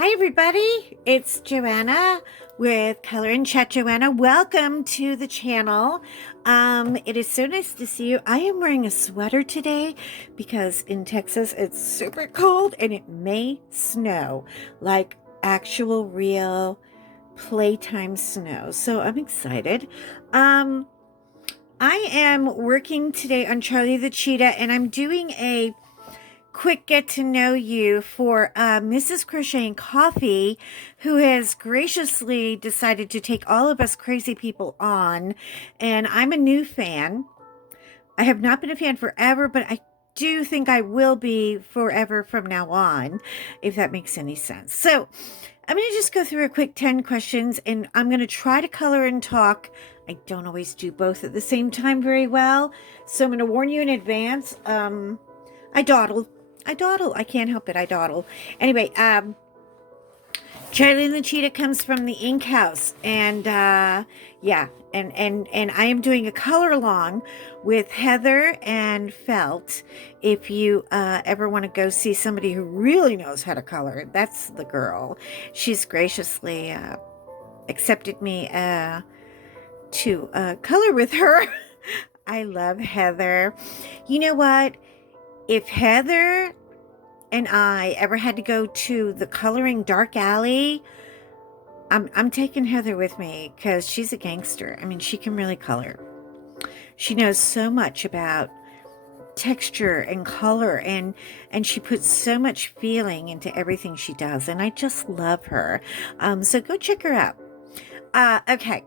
Hi, everybody. It's Joanna with Color and Chat Joanna. Welcome to the channel. It is so nice to see you. I am wearing a sweater today because in Texas it's super cold and it may snow, like actual real playtime snow. So I'm excited. I am working today on Charlie the Cheetah, and I'm doing a quick get to know you for Mrs. Crochet and Coffee, who has graciously decided to take all of us crazy people on. And I'm a new fan. I have not been a fan forever, but I do think I will be forever from now on, if that makes any sense. So I'm going to just go through a quick 10 questions, and I'm going to try to color and talk. I don't always do both at the same time very well, so I'm going to warn you in advance. I dawdle. I can't help it. I dawdle. Anyway, Charlie and the Cheetah comes from the Ink House, and yeah, and I am doing a color along with Heather and Felt. If you ever want to go see somebody who really knows how to color, that's the girl. She's graciously accepted me to color with her. I love Heather. You know what? If Heather and I ever had to go to the coloring dark alley, I'm taking Heather with me because she's a gangster. I mean, she can really color. She knows so much about texture and color, and she puts so much feeling into everything she does, and I just love her. So go check her out. Okay.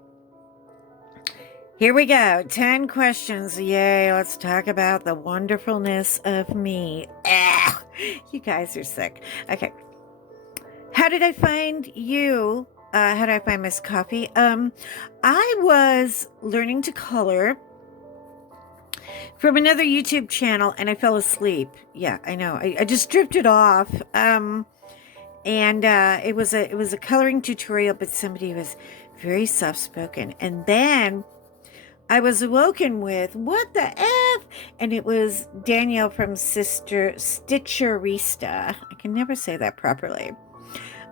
Here we go. 10 questions. Yay. Let's talk about the wonderfulness of me. You guys are sick. Okay. How did I find you? How did I find Miss Coffee? I was learning to color from another YouTube channel and I fell asleep. Yeah, I know. I just drifted off. And it was a coloring tutorial, but somebody was very soft-spoken. And then I was awoken with, what the F? And it was Danielle from Sister Stitcherista. I can never say that properly.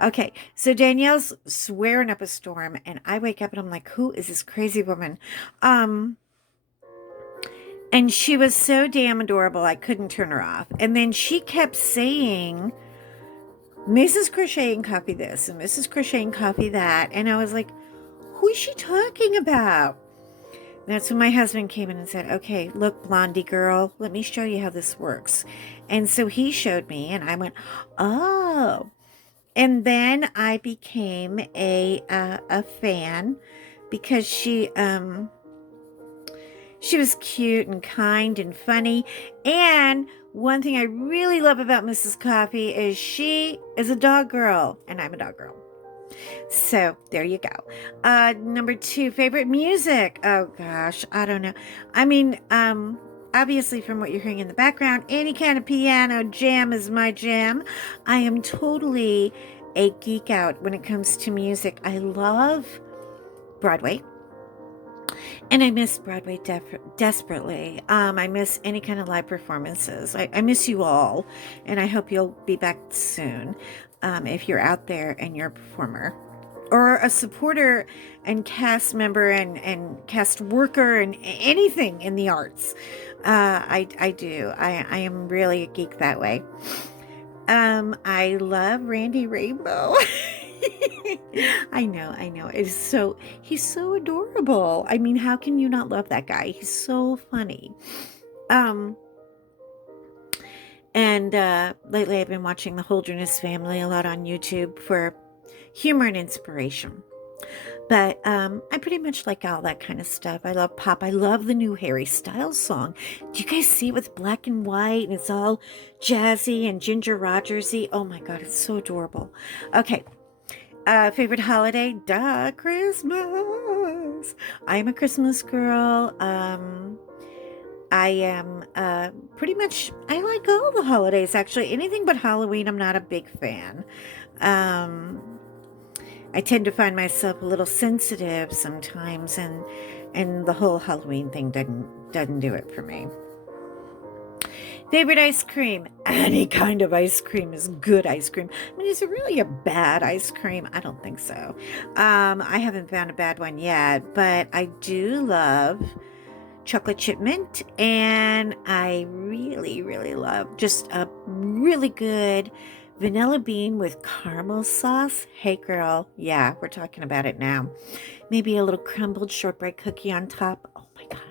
Okay, so Danielle's swearing up a storm, and I wake up and I'm like, who is this crazy woman? And she was so damn adorable, I couldn't turn her off. And then she kept saying, Mrs. Crochet and Coffee this, and Mrs. Crochet and Coffee that. And I was like, who is she talking about? That's when my husband came in and said, okay, look, blondie girl, let me show you how this works. And so he showed me, and I went, oh. And then I became a fan because she was cute and kind and funny. And one thing I really love about Mrs. Coffee is she is a dog girl, and I'm a dog girl. So there you go. Number 2, favorite music. Oh gosh, I don't know. I mean, obviously from what you're hearing in the background, any kind of piano jam is my jam. I am totally a geek out when it comes to music. I love Broadway. And I miss Broadway desperately. I miss any kind of live performances. I miss you all, and I hope you'll be back soon. If you're out there and you're a performer or a supporter and cast member and cast worker and anything in the arts. I do. I am really a geek that way. I love Randy Rainbow. I know. He's so adorable. I mean, how can you not love that guy? He's so funny. And lately I've been watching the Holderness Family a lot on YouTube for humor and inspiration. But I pretty much like all that kind of stuff. I love pop. I love the new Harry Styles song. Do you guys see it with black and white? And it's all jazzy and Ginger Rogersy. Oh my God, it's so adorable. Okay. Favorite holiday? Duh, Christmas. I'm a Christmas girl. I am pretty much, I like all the holidays, actually. Anything but Halloween, I'm not a big fan. I tend to find myself a little sensitive sometimes, and the whole Halloween thing doesn't do it for me. Favorite ice cream? Any kind of ice cream is good ice cream. I mean, is it really a bad ice cream? I don't think so. I haven't found a bad one yet, but I do love chocolate chip mint, and I really, really love just a really good vanilla bean with caramel sauce. Hey, girl, yeah, we're talking about it now. Maybe a little crumbled shortbread cookie on top. Oh my God.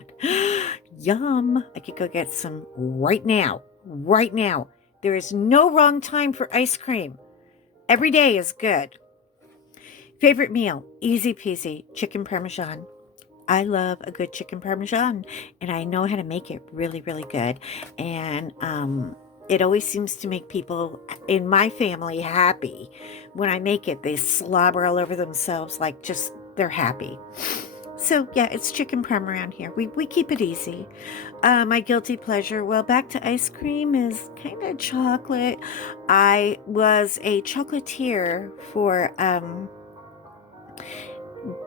Yum. I could go get some right now. Right now. There is no wrong time for ice cream. Every day is good. Favorite meal? Easy peasy. Chicken parmesan. I love a good chicken parmesan, and I know how to make it really, really good. And it always seems to make people in my family happy. When I make it, they slobber all over themselves like just they're happy. So yeah, it's chicken parm around here. We keep it easy. My guilty pleasure, well, back to ice cream is kind of chocolate. I was a chocolatier for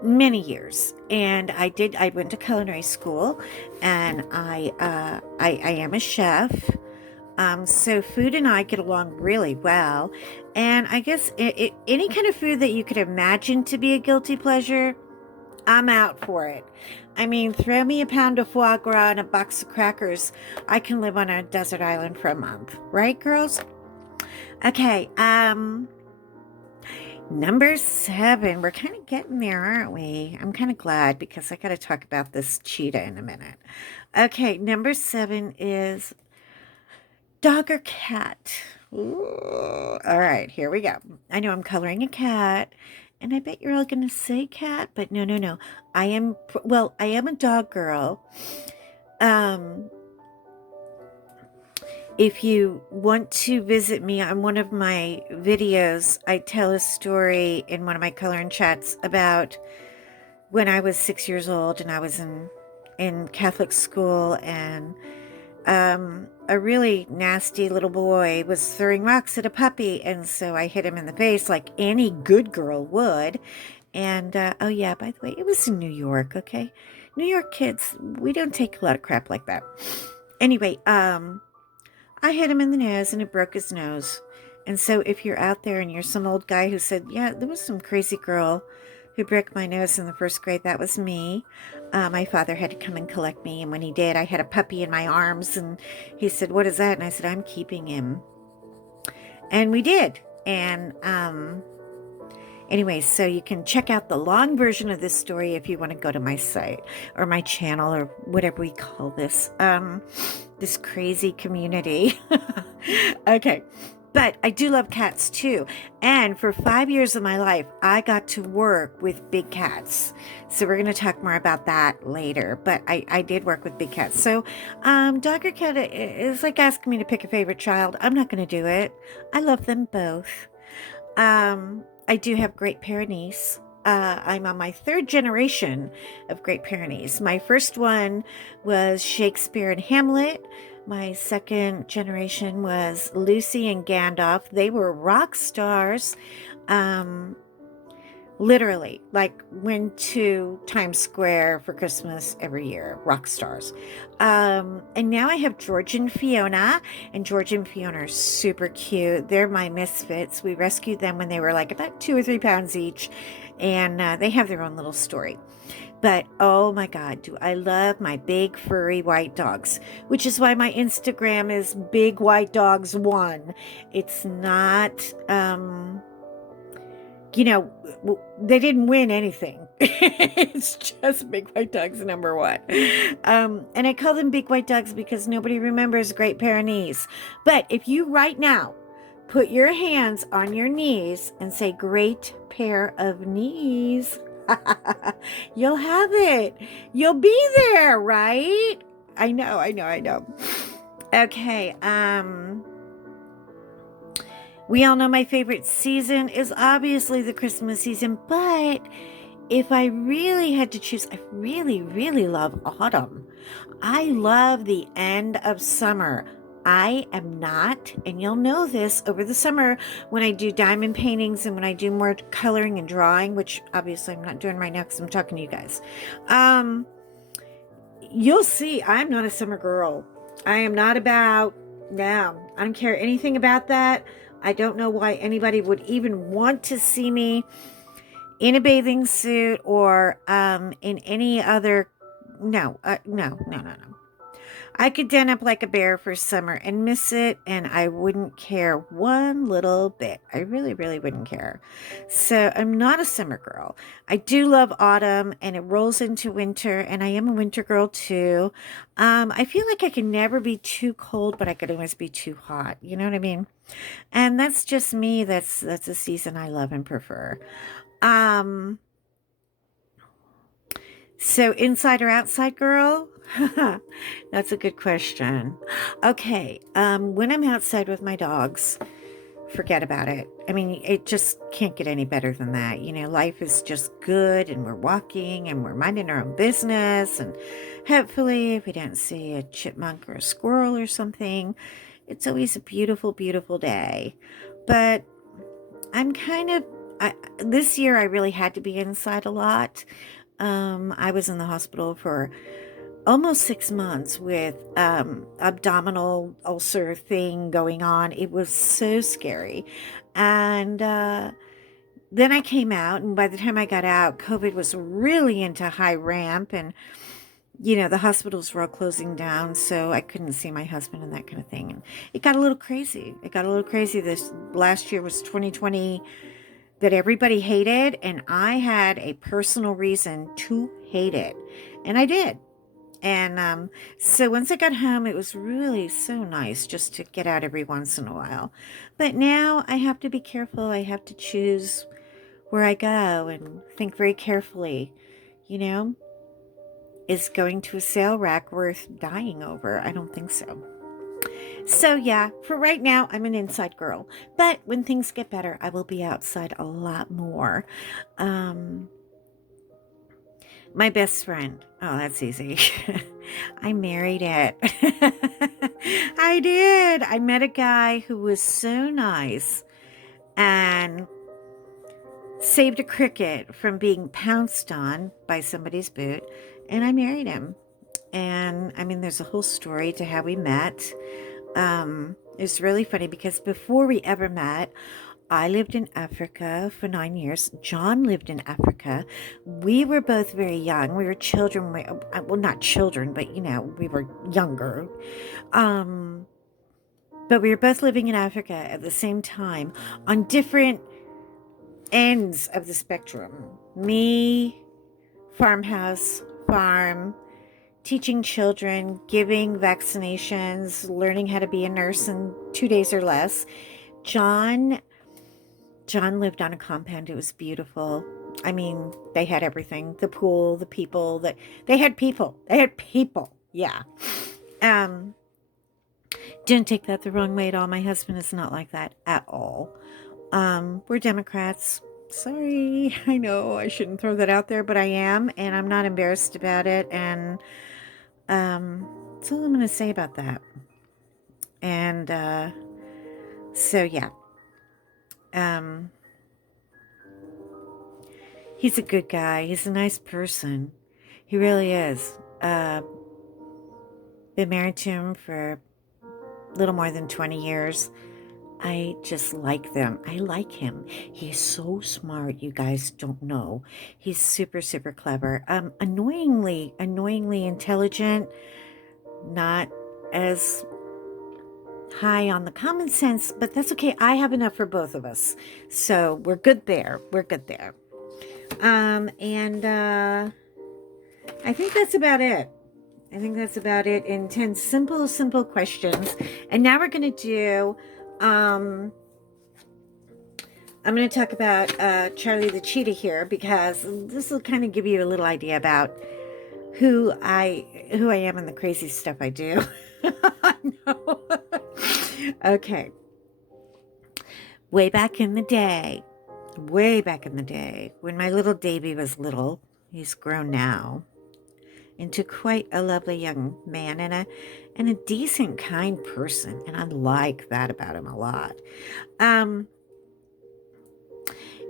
many years, and I went to culinary school, and I am a chef. So food and I get along really well, and I guess any kind of food that you could imagine to be a guilty pleasure, I'm out for it. I mean, throw me a pound of foie gras and a box of crackers, I can live on a desert island for a month, right, girls? Okay, number 7. We're kind of getting there, aren't we? I'm kind of glad because I got to talk about this cheetah in a minute. Okay, number 7 is dog or cat. Ooh. All right, here we go. I know I'm coloring a cat, and I bet you're all going to say cat, but no, no, no. I am a dog girl. Um, If you want to visit me on one of my videos, I tell a story in one of my coloring chats about when I was 6 years old and I was in Catholic school, and a really nasty little boy was throwing rocks at a puppy, and so I hit him in the face like any good girl would. And oh yeah, by the way, it was in New York, okay? New York kids, we don't take a lot of crap like that. Anyway, I hit him in the nose and it broke his nose. And so if you're out there and you're some old guy who said, yeah, there was some crazy girl who broke my nose in the first grade, that was me. My father had to come and collect me. And when he did, I had a puppy in my arms. And he said, what is that? And I said, I'm keeping him. And we did. And anyway, so you can check out the long version of this story if you want to go to my site or my channel or whatever we call this crazy community. Okay, but I do love cats too. And for 5 years of my life, I got to work with big cats. So we're going to talk more about that later. But I did work with big cats. So dog or cat is like asking me to pick a favorite child. I'm not going to do it. I love them both. I do have Great Pyrenees. I'm on my 3rd generation of Great Pyrenees. My first one was Shakespeare and Hamlet. My 2nd generation was Lucy and Gandalf. They were rock stars. Literally, like went to Times Square for Christmas every year, rock stars. And now I have George and Fiona, and George and Fiona are super cute. They're my misfits. We rescued them when they were like about 2 or 3 pounds each, and they have their own little story. But oh my God, do I love my big furry white dogs, which is why my Instagram is Big White Dogs 1. It's not, they didn't win anything. It's just Big White Dogs number 1. And I call them Big White Dogs because nobody remembers Great Pyrenees. But if you right now put your hands on your knees and say great pair of knees, you'll have it. You'll be there, right? I know. Okay, we all know my favorite season is obviously the Christmas season, but if I really had to choose, I really, really love autumn. I love the end of summer. I am not, and you'll know this over the summer when I do diamond paintings and when I do more coloring and drawing, which obviously I'm not doing right now because I'm talking to you guys. You'll see I'm not a summer girl. I am not about No, I don't care anything about that. I don't know why anybody would even want to see me in a bathing suit or in any other. No, no. I could den up like a bear for summer and miss it, and I wouldn't care one little bit. I really, really wouldn't care. So I'm not a summer girl. I do love autumn, and it rolls into winter, and I am a winter girl too. I feel like I can never be too cold, but I could always be too hot. You know what I mean? And that's just me. That's a season I love and prefer. Um, so inside or outside girl? That's a good question. Okay, when I'm outside with my dogs, forget about it. I mean, it just can't get any better than that. You know, life is just good and we're walking and we're minding our own business. And hopefully, if we don't see a chipmunk or a squirrel or something, it's always a beautiful, beautiful day. But I'm kind of, this year I really had to be inside a lot. I was in the hospital for almost 6 months with abdominal ulcer thing going on. It was so scary. And then I came out, and by the time I got out, COVID was really into high ramp, and the hospitals were all closing down, so I couldn't see my husband and that kind of thing. And it got a little crazy. It got a little crazy. This last year was 2020 that everybody hated, and I had a personal reason to hate it, and I did. And so once I got home, it was really so nice just to get out every once in a while. But now I have to be careful. I have to choose where I go and think very carefully. You know, is going to a sale rack worth dying over? I don't think so. So, yeah, for right now, I'm an inside girl. But when things get better, I will be outside a lot more. Um, My best friend. Oh, that's easy. I married it. I did. I met a guy who was so nice and saved a cricket from being pounced on by somebody's boot, and I married him. And I mean, there's a whole story to how we met. It's really funny because before we ever met, I lived in Africa for 9 years. John lived in Africa. We were both very young. We were children. Well, not children, but we were younger. Um, but we were both living in Africa at the same time on different ends of the spectrum. Me, farmhouse, farm, teaching children, giving vaccinations, learning how to be a nurse in 2 days or less. John lived on a compound. It was beautiful. I mean, they had everything. The pool, the people, they had people. They had people. Yeah. Um, didn't take that the wrong way at all. My husband is not like that at all. We're Democrats. Sorry. I know I shouldn't throw that out there, but I am, and I'm not embarrassed about it. And that's all I'm going to say about that. And so, yeah. Um, He's a good guy. He's a nice person. He really is. Been married to him for a little more than 20 years. I just like them. I like him. He's so smart. You guys don't know. He's super, super clever. Annoyingly intelligent. Not as high on the common sense, but that's okay. I have enough for both of us. So we're good there. We're good there. And I think that's about it. I think that's about it in 10 simple, simple questions. And now we're going to do, I'm going to talk about Charlie the Cheetah here because this will kind of give you a little idea about who I am and the crazy stuff I do. I know. Okay. Way back in the day, when my little Davy was little, he's grown now into quite a lovely young man and a decent, kind person, and I like that about him a lot.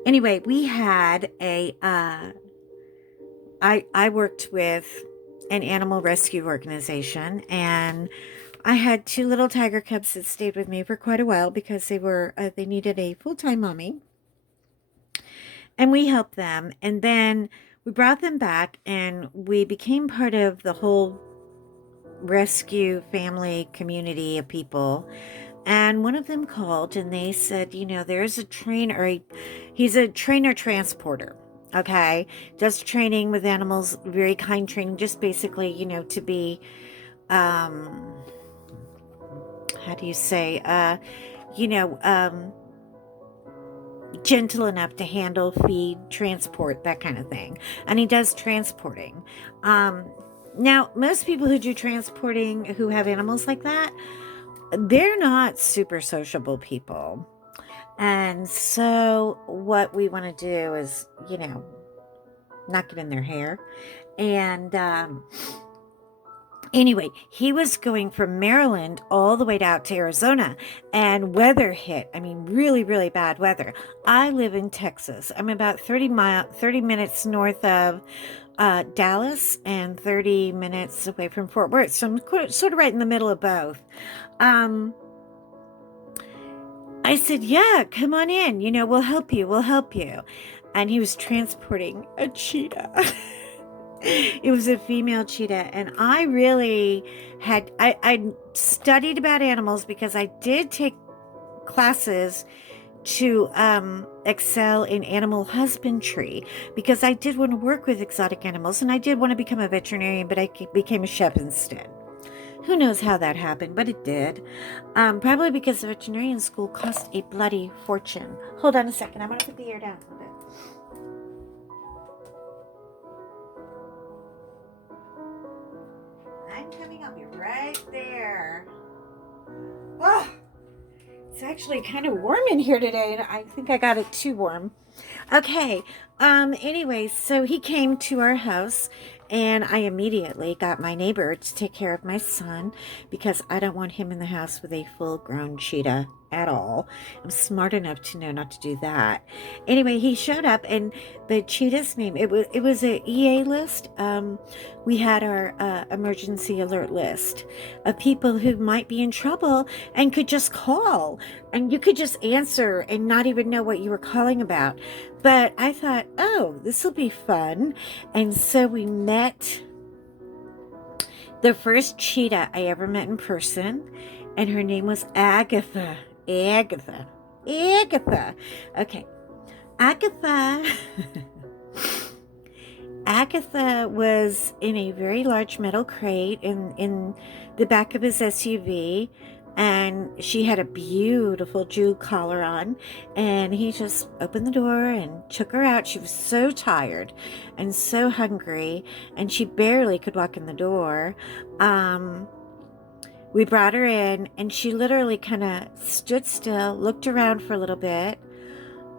Anyway, we had I worked with an animal rescue organization, and I had two little tiger cubs that stayed with me for quite a while because they needed a full-time mommy, and we helped them. And then we brought them back, and we became part of the whole rescue family community of people. And one of them called and they said, there's a trainer, he's a trainer transporter. Okay. Does training with animals, very kind training, just basically, to be, um, how do you say, you know, um, gentle enough to handle, feed, transport, that kind of thing. And he does transporting. Um, Now, most people who do transporting, who have animals like that, they're not super sociable people. And so what we want to do is, not get in their hair. And anyway, he was going from Maryland all the way out to Arizona, and weather hit. I mean, really, really bad weather. I live in Texas. I'm about 30 minutes north of Dallas and 30 minutes away from Fort Worth. So I'm sort of right in the middle of both. Um, I said, yeah, come on in. We'll help you. We'll help you. And he was transporting a cheetah. It was a female cheetah. And I really I studied about animals because I did take classes to excel in animal husbandry, because I did want to work with exotic animals, and I did want to become a veterinarian, but I became a chef instead. Who knows how that happened, but it did. Probably because the veterinarian school cost a bloody fortune. Hold on a second. I'm going to put the air down a little bit. I'm coming. I'll be right there. Oh, it's actually kind of warm in here today, and I think I got it too warm. Okay. Anyway, so he came to our house, and I immediately got my neighbor to take care of my son, because I don't want him in the house with a full-grown cheetah at all. I'm smart enough to know not to do that. Anyway, he showed up, and the cheetah's name, it was a EA list. We had our emergency alert list of people who might be in trouble and could just call, and you could just answer and not even know what you were calling about. But I thought, oh, this will be fun. And so we met the first cheetah I ever met in person, and her name was Agatha. Agatha. Agatha. Okay. Agatha. Agatha was in a very large metal crate in the back of his SUV, and she had a beautiful jewel collar on, and he just opened the door and took her out. She was so tired and so hungry, and she barely could walk in the door. We brought her in, and she literally kind of stood still, looked around for a little bit.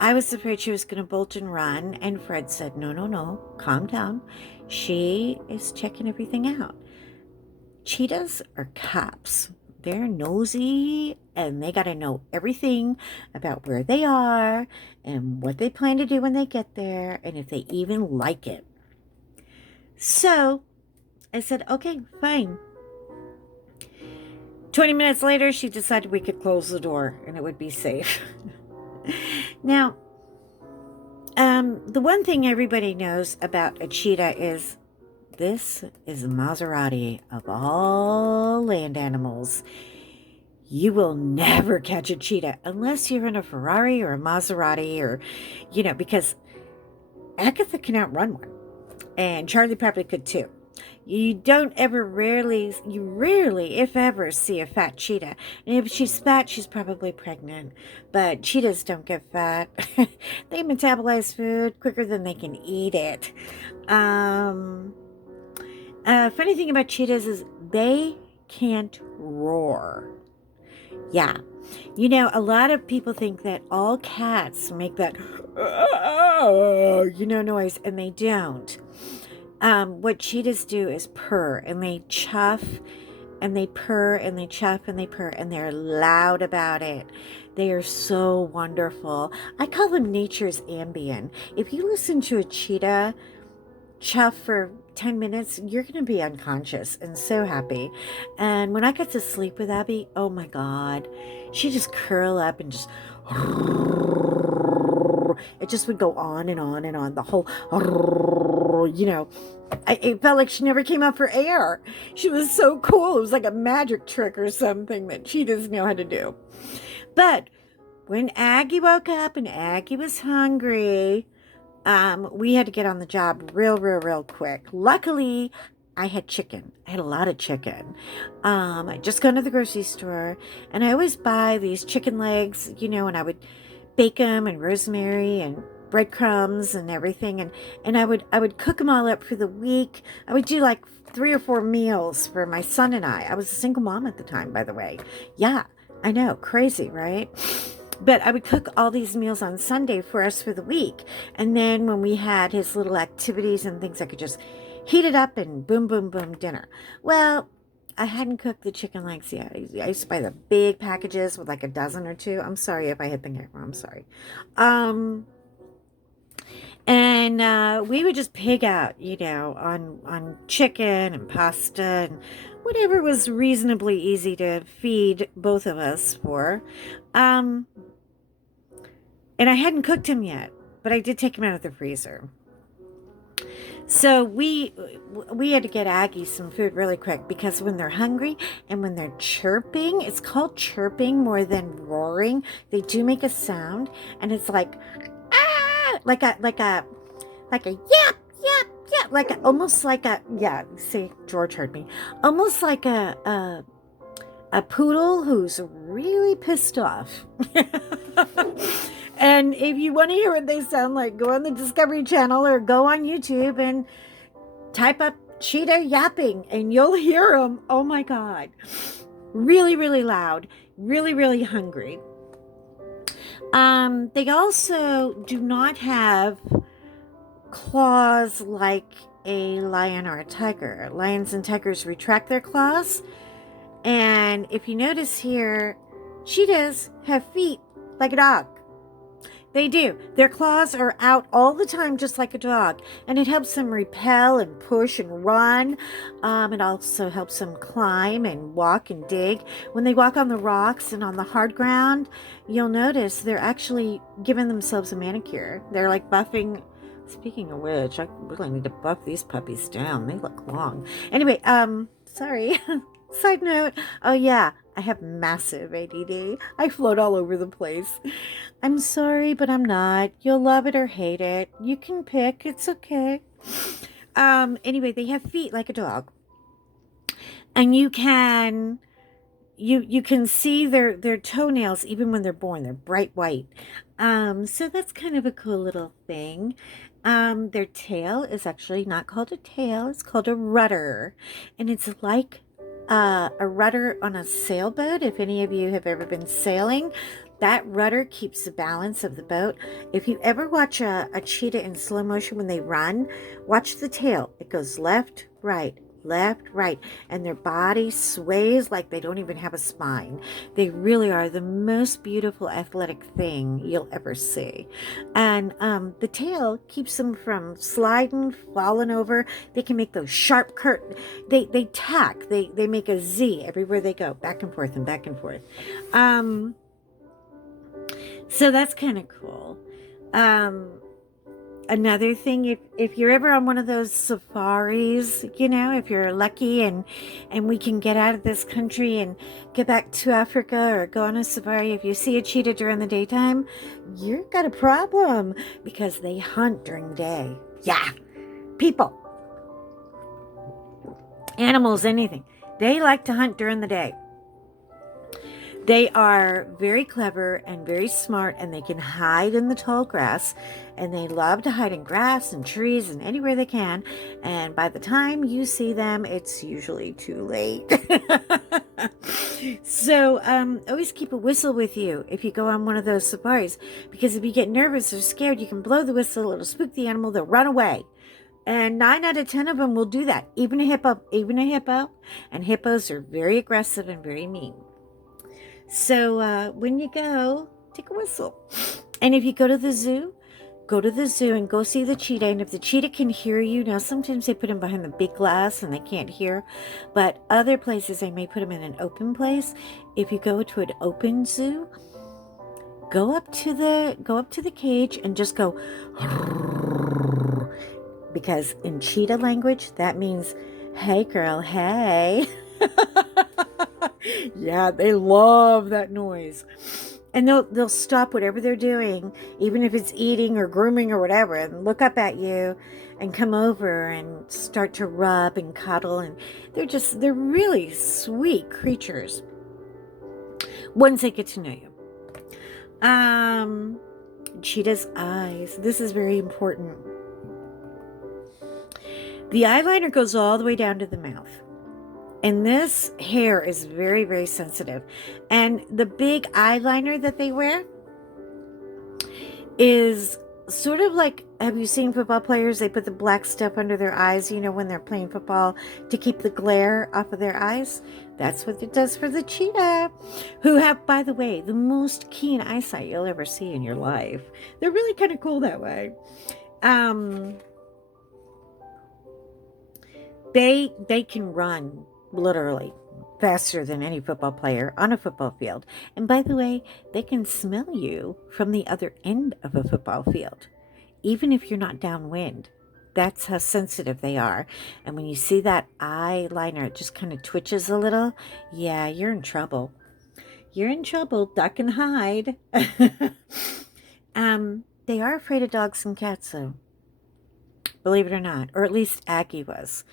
I was afraid she was going to bolt and run, and Fred said, no, no, no, calm down. She is checking everything out. Cheetahs are cops. They're nosy, and they got to know everything about where they are and what they plan to do when they get there, and if they even like it. So I said, okay, fine. 20 minutes later, she decided we could close the door and it would be safe. Now, the one thing everybody knows about a cheetah is this is a Maserati of all land animals. You will never catch a cheetah unless you're in a Ferrari or a Maserati, or, because Agatha can outrun one. And Charlie probably could too. You rarely, if ever, see a fat cheetah. And if she's fat, she's probably pregnant. But cheetahs don't get fat. They metabolize food quicker than they can eat it. Funny thing about cheetahs is they can't roar. Yeah. A lot of people think that all cats make that, noise, and they don't. What cheetahs do is purr, and they chuff, and they purr, and they chuff, and they purr, and they're loud about it. They are so wonderful. I call them nature's Ambien. If you listen to a cheetah chuff for 10 minutes, you're going to be unconscious and so happy. And when I got to sleep with Abby, oh my God, she just curl up and just, it just would go on and on and on. The whole, it felt like she never came up for air. She was so cool. It was like a magic trick or something that she doesn't know how to do. But when Aggie woke up and Aggie was hungry, we had to get on the job real quick. Luckily, I had chicken. I had a lot of chicken. I just gone to the grocery store, and I always buy these chicken legs, and I would bake them and rosemary and breadcrumbs and everything, and I would cook them all up for the week. I would do like 3 or 4 meals for my son and I. I was a single mom at the time, by the way. Yeah, I know, crazy, right? But I would cook all these meals on Sunday for us for the week. And then when we had his little activities and things, I could just heat it up and boom, boom, boom, dinner. Well, I hadn't cooked the chicken legs yet. I used to buy the big packages with like a dozen or two. I'm sorry if I hit the camera. I'm sorry. And we would just pig out, on chicken and pasta and whatever was reasonably easy to feed both of us for. And I hadn't cooked him yet, but I did take him out of the freezer. So we had to get Aggie some food really quick, because when they're hungry and when they're chirping, it's called chirping more than roaring. They do make a sound, and it's like like a yap yap yap, almost like a, yeah. See, George heard me. Almost like a poodle who's really pissed off. And if you want to hear what they sound like, go on the Discovery Channel or go on YouTube and type up cheetah yapping, and you'll hear them. Oh my God. Really, really loud. Really, really hungry. They also do not have claws like a lion or a tiger. Lions and tigers retract their claws. And if you notice here, cheetahs have feet like a dog. They do. Their claws are out all the time, just like a dog. And it helps them repel and push and run. It also helps them climb and walk and dig. When they walk on the rocks and on the hard ground, you'll notice they're actually giving themselves a manicure. They're like buffing. Speaking of which, I really need to buff these puppies down. They look long. Anyway, sorry. Side note. Oh, yeah. I have massive ADD. I float all over the place. I'm sorry, but I'm not. You'll love it or hate it. You can pick. It's okay. Anyway, they have feet like a dog. And you can see their toenails even when they're born. They're bright white. So that's kind of a cool little thing. Their tail is actually not called a tail. It's called a rudder. And it's like a rudder on a sailboat. If any of you have ever been sailing, that rudder keeps the balance of the boat. If you ever watch a cheetah in slow motion when they run, watch the tail. It goes left, right, and their body sways like they don't even have a spine. They really are the most beautiful athletic thing you'll ever see. And the tail keeps them from sliding, falling over. They can make those sharp they tack, they make a Z everywhere they go, back and forth and back and forth. So that's kind of cool. Another thing, if you're ever on one of those safaris, if you're lucky and we can get out of this country and get back to Africa or go on a safari, if you see a cheetah during the daytime, you've got a problem, because they hunt during the day. Yeah, people, animals, anything. They like to hunt during the day. They are very clever and very smart, and they can hide in the tall grass, and they love to hide in grass and trees and anywhere they can. And by the time you see them, it's usually too late. So always keep a whistle with you if you go on one of those safaris, because if you get nervous or scared, you can blow the whistle. It'll spook the animal. They'll run away. And 9 out of 10 of them will do that. Even a hippo. And hippos are very aggressive and very mean. So when you go, take a whistle. And if you go to the zoo, go to the zoo and go see the cheetah. And if the cheetah can hear you, now sometimes they put them behind the big glass and they can't hear, but other places they may put them in an open place. If you go to an open zoo, go up to the cage and just go, because in cheetah language that means, hey girl, hey. Yeah, they love that noise. And they'll stop whatever they're doing, even if it's eating or grooming or whatever, and look up at you and come over and start to rub and cuddle. And they're really sweet creatures once they get to know you. Cheetah's eyes. This is very important. The eyeliner goes all the way down to the mouth. And this hair is very, very sensitive. And the big eyeliner that they wear is sort of like, have you seen football players? They put the black stuff under their eyes, when they're playing football to keep the glare off of their eyes. That's what it does for the cheetah, who have, by the way, the most keen eyesight you'll ever see in your life. They're really kind of cool that way. They can run literally faster than any football player on a football field. And by the way, they can smell you from the other end of a football field, even if you're not downwind. That's how sensitive they are. And when you see that eyeliner, it just kind of twitches a little. Yeah, you're in trouble. You're in trouble. Duck and hide. They are afraid of dogs and cats, though. Believe it or not, or at least Aggie was.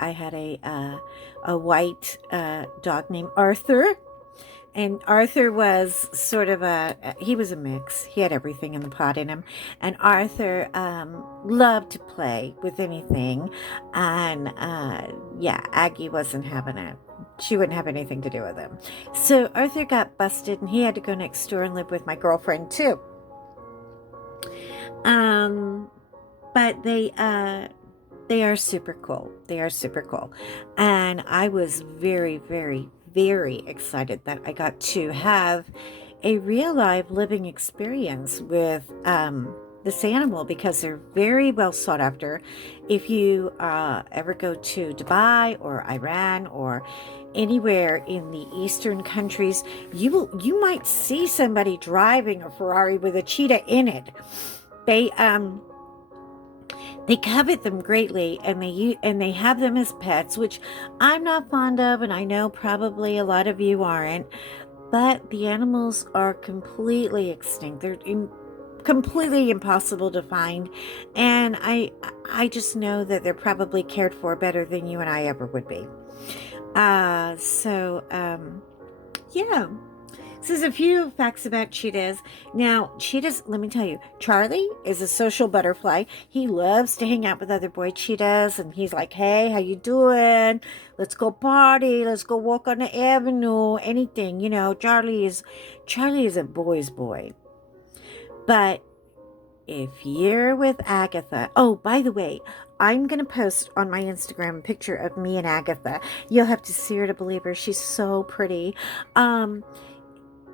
I had a white dog named Arthur, and Arthur was sort of he was a mix. He had everything in the pot in him, and Arthur loved to play with anything, and Aggie wasn't having it. She wouldn't have anything to do with him. So Arthur got busted, and he had to go next door and live with my girlfriend too. But they are super cool. They are super cool. And I was very, very, very excited that I got to have a real live living experience with this animal, because they're very well sought after. If you ever go to Dubai or Iran or anywhere in the eastern countries, you might see somebody driving a Ferrari with a cheetah in it. They covet them greatly, and they have them as pets, which I'm not fond of, and I know probably a lot of you aren't. But the animals are completely extinct. They're completely impossible to find, and I just know that they're probably cared for better than you and I ever would be. Yeah. So there's a few facts about cheetahs. Now, cheetahs, let me tell you, Charlie is a social butterfly. He loves to hang out with other boy cheetahs, and he's like, hey, how you doing? Let's go party. Let's go walk on the avenue. Anything, Charlie is a boy's boy. But if you're with Agatha, oh, by the way, I'm going to post on my Instagram a picture of me and Agatha. You'll have to see her to believe her. She's so pretty.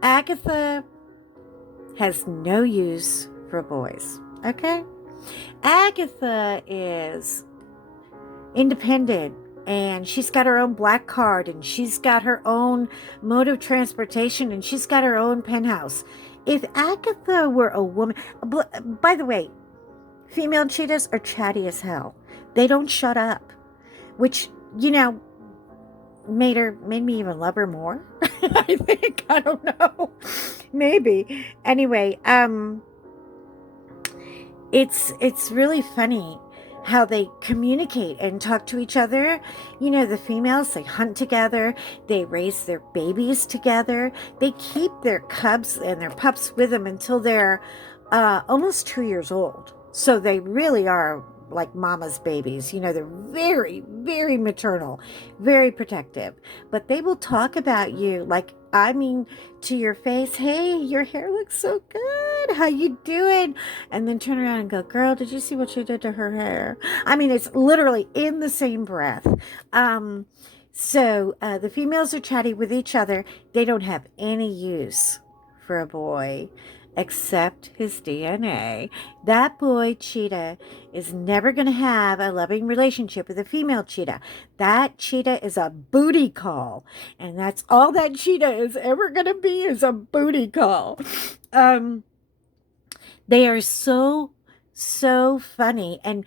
Agatha has no use for boys, okay? Agatha is independent, and she's got her own black card, and she's got her own mode of transportation, and she's got her own penthouse. If Agatha were a woman, by the way, female cheetahs are chatty as hell. They don't shut up, which, made me even love her more. I think, I don't know, maybe. Anyway, it's really funny how they communicate and talk to each other. The females, they hunt together, they raise their babies together, they keep their cubs and their pups with them until they're almost 2 years old. So they really are like mama's babies. They're very, very maternal, very protective, but they will talk about you to your face. Hey, your hair looks so good. How you doing? And then turn around and go, girl, did you see what she did to her hair? It's literally in the same breath. So the females are chatty with each other. They don't have any use for a boy. accept his DNA. That boy cheetah is never going to have a loving relationship with a female cheetah. That cheetah is a booty call. And that's all that cheetah is ever going to be, is a booty call. They are so, so funny. And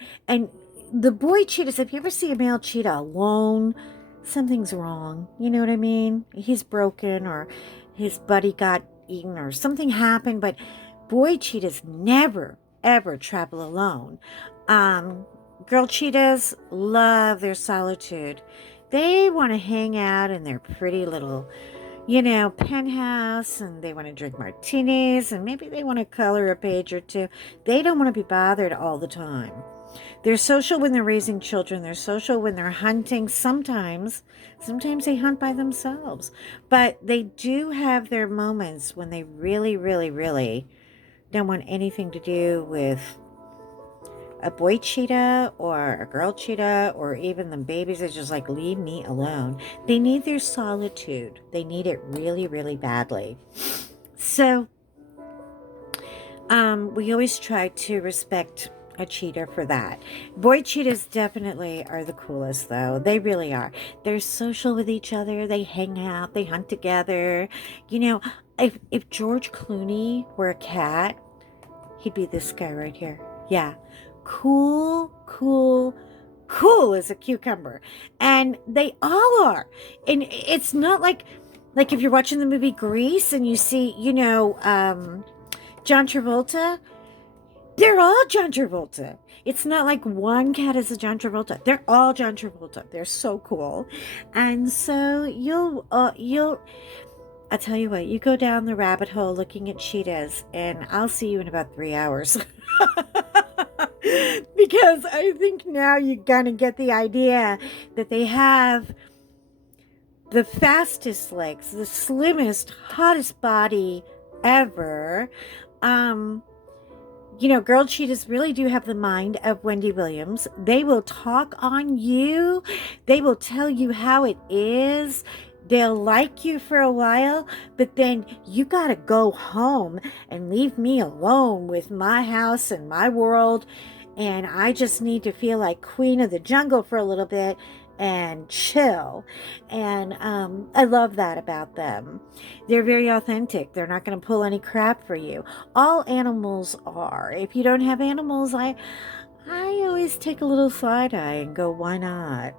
the boy cheetahs, if you ever see a male cheetah alone, something's wrong. You know what I mean? He's broken, or his buddy got eaten, or something happened. But boy cheetahs never, ever travel alone. Um, Girl cheetahs love their solitude. They want to hang out in their pretty little, penthouse, and they want to drink martinis, and maybe they want to color a page or two. They don't want to be bothered all the time. They're social when they're raising children. They're social when they're hunting. Sometimes they hunt by themselves. But they do have their moments when they really, really, really don't want anything to do with a boy cheetah or a girl cheetah, or even the babies. Are just like, leave me alone. They need their solitude. They need it really, really badly. So we always try to respect a cheetah for that. Boy cheetahs definitely are the coolest, though. They really are. They're social with each other. They hang out. They hunt together. If George Clooney were a cat, he'd be this guy right here. Yeah. Cool, cool, cool as a cucumber. And they all are. And it's not like if you're watching the movie Grease and you see, John Travolta, they're all John Travolta. It's not like one cat is a John Travolta. They're all John Travolta. They're so cool. And so I'll tell you what, you go down the rabbit hole looking at cheetahs, and I'll see you in about 3 hours. Because I think now you're going to get the idea that they have the fastest legs, the slimmest, hottest body ever. Girl cheetahs really do have the mind of Wendy Williams. They will talk on you. They will tell you how it is. They'll like you for a while, but then you got to go home and leave me alone with my house and my world. And I just need to feel like queen of the jungle for a little bit and chill. And I love that about them. They're very authentic. They're not going to pull any crap for you. All animals are. If you don't have animals, I always take a little side eye and go, why not?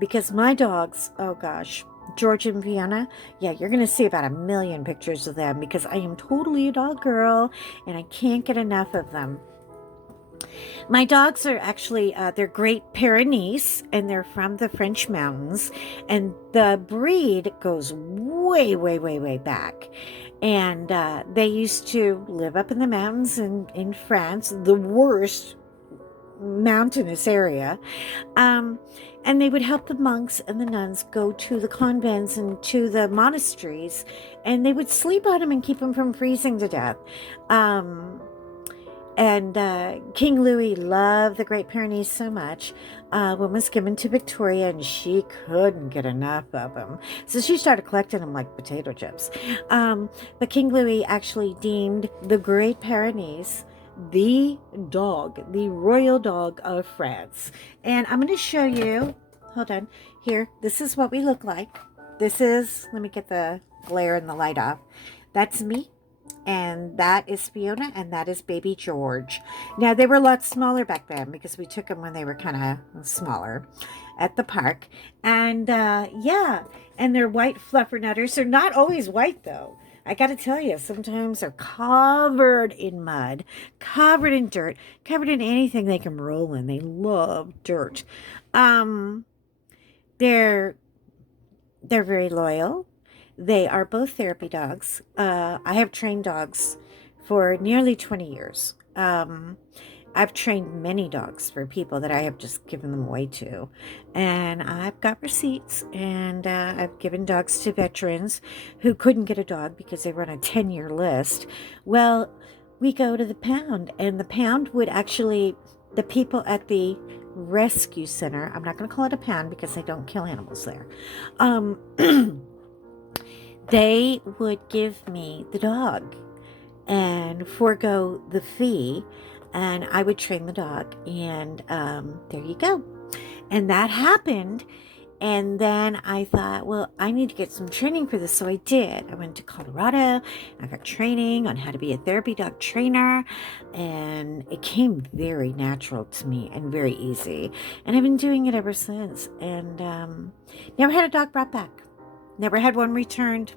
Because my dogs, oh gosh, George and Vienna, yeah, you're going to see about 1 million pictures of them, because I am totally a dog girl and I can't get enough of them. My dogs are actually, they're Great Pyrenees, and they're from the French mountains, and the breed goes way, way, way, way back. And they used to live up in the mountains in France, the worst mountainous area. And they would help the monks and the nuns go to the convents and to the monasteries, and they would sleep on them and keep them from freezing to death. And King Louis loved the Great Pyrenees so much. One was given to Victoria, and she couldn't get enough of them. So she started collecting them like potato chips. But King Louis actually deemed the Great Pyrenees the royal dog of France. And I'm going to show you, hold on, here, this is what we look like. Let me get the glare and the light off. That's me. And that is Fiona, and that is baby George. Now, they were a lot smaller back then because we took them when they were kind of smaller at the park. And and they're white fluffernutters. They're not always white, though. I got to tell you, sometimes they're covered in mud, covered in dirt, covered in anything they can roll in. They love dirt. They're very loyal. They are both therapy dogs. I have trained dogs for nearly 20 years. I've trained many dogs for people that I have just given them away to. And I've got receipts, and I've given dogs to veterans who couldn't get a dog because they were on a 10-year list. Well, we go to the pound, and the pound would actually, the people at the rescue center, I'm not going to call it a pound because they don't kill animals there. They would give me the dog. and forego the fee, and I would train the dog. And there you go. And that happened. And then I thought, well, I need to get some training for this. So I did. I went to Colorado. I got training on how to be a therapy dog trainer. And it came very natural to me and very easy. And I've been doing it ever since. And never had a dog brought back. Never had one returned.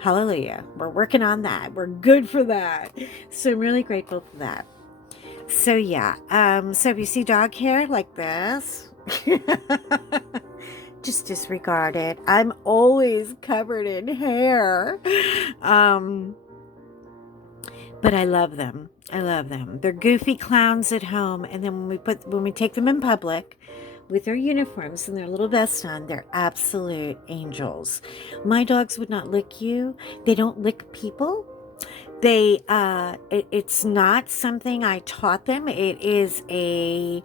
Hallelujah. We're working on that. We're good for that. So I'm really grateful for that. So yeah. So if you see dog hair like this, just disregard it. I'm always covered in hair. But I love them. I love them. They're goofy clowns at home, and then when we take them in public with their uniforms and their little vests on, they're absolute angels. My dogs would not lick you. They don't lick people. It's not something I taught them. It is a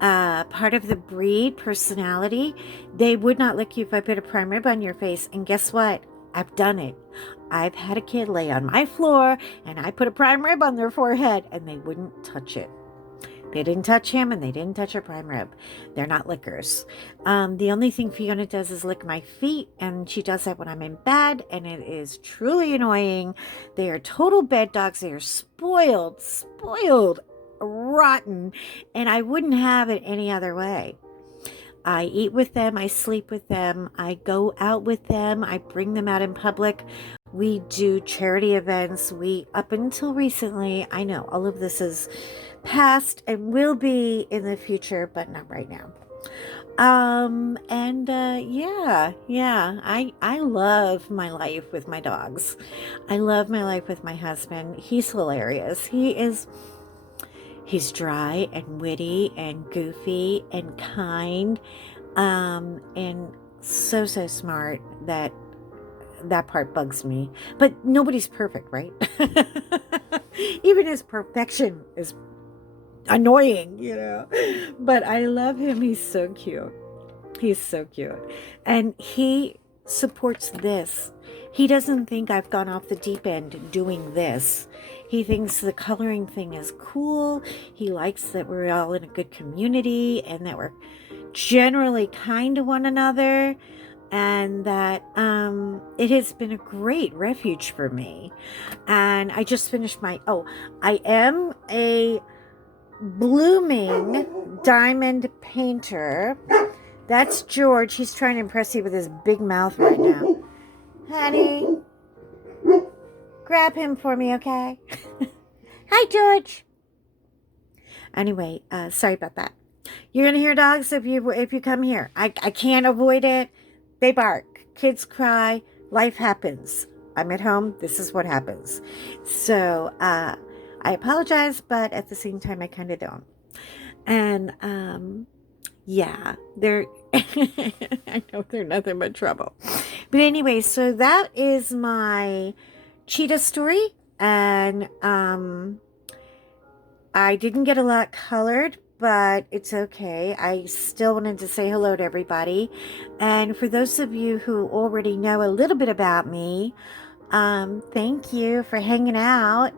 part of the breed personality. They would not lick you if I put a prime rib on your face. And guess what? I've done it. I've had a kid lay on my floor and I put a prime rib on their forehead and they wouldn't touch it. They didn't touch him and they didn't touch a prime rib. They're not lickers. The only thing Fiona does is lick my feet, and she does that when I'm in bed, and it is truly annoying. They are total bed dogs. They are spoiled, rotten, and I wouldn't have it any other way. I eat with them, I sleep with them, I go out with them, I bring them out in public. We do charity events. Up until recently, I know all of this is past and will be in the future, but not right now. I love my life with my dogs. I love my life with my husband. He's hilarious. He's dry and witty and goofy and kind, and so smart that part bugs me. But nobody's perfect, right? Even his perfection is annoying, But I love him. He's so cute. And he supports this. He doesn't think I've gone off the deep end doing this. He thinks the coloring thing is cool. He likes that we're all in a good community and that we're generally kind to one another, and that it has been a great refuge for me. And I just finished I am a blooming diamond painter. That's George. He's trying to impress you with his big mouth right now. Honey, grab him for me, okay? Hi, George. Anyway, sorry about that. You're gonna hear dogs if you come here. I can't avoid it. They bark. Kids cry. Life happens. I'm at home. This is what happens. So I apologize, but at the same time, I kind of don't. And they're I know they're nothing but trouble. But anyway, so that is my cheetah story, and I didn't get a lot colored, but it's okay. I still wanted to say hello to everybody. And for those of you who already know a little bit about me, thank you for hanging out.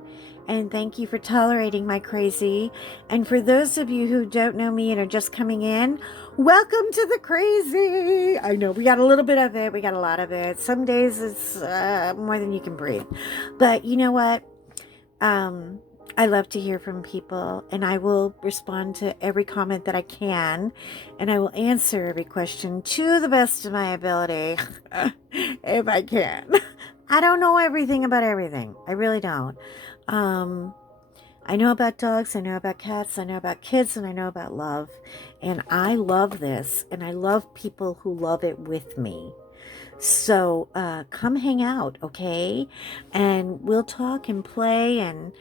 And thank you for tolerating my crazy. And for those of you who don't know me and are just coming in, welcome to the crazy. I know we got a little bit of it. We got a lot of it. Some days it's more than you can breathe. But you know what? I love to hear from people, and I will respond to every comment that I can, and I will answer every question to the best of my ability, if I can. I don't know everything about everything. I really don't. I know about dogs, I know about cats, I know about kids, and I know about love. And I love this, and I love people who love it with me. So come hang out, okay? And we'll talk and play, and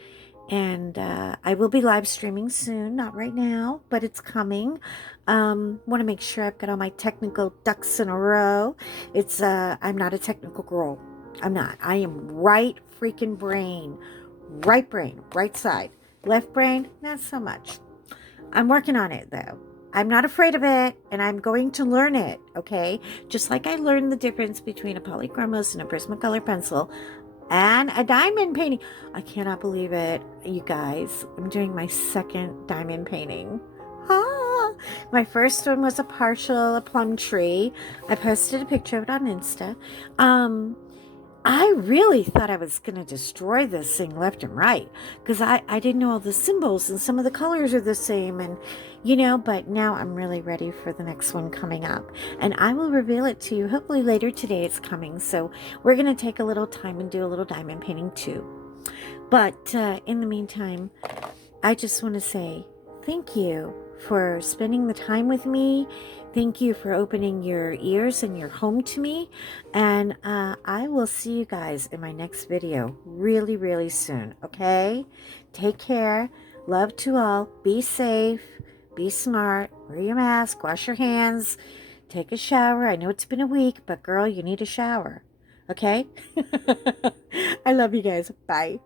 I will be live streaming soon, not right now, but it's coming. Want to make sure I've got all my technical ducks in a row. I'm not a technical girl. I'm not. I am right freaking brain. Right brain, right side. Left brain, not so much. I'm working on it, though. I'm not afraid of it, and I'm going to learn it, okay? Just like I learned the difference between a polychromos and a Prismacolor pencil, and a diamond painting. I cannot believe it, you guys. I'm doing my second diamond painting. Ah, my first one was a partial, a plum tree. I posted a picture of it on Insta. I really thought I was going to destroy this thing left and right because I didn't know all the symbols and some of the colors are the same. And, but now I'm really ready for the next one coming up. And I will reveal it to you. Hopefully later today it's coming. So we're going to take a little time and do a little diamond painting too. But in the meantime, I just want to say thank you for spending the time with me. Thank you for opening your ears and your home to me. And I will see you guys in my next video really, really soon. Okay? Take care. Love to all. Be safe. Be smart. Wear your mask. Wash your hands. Take a shower. I know it's been a week, but girl, you need a shower. Okay? I love you guys. Bye.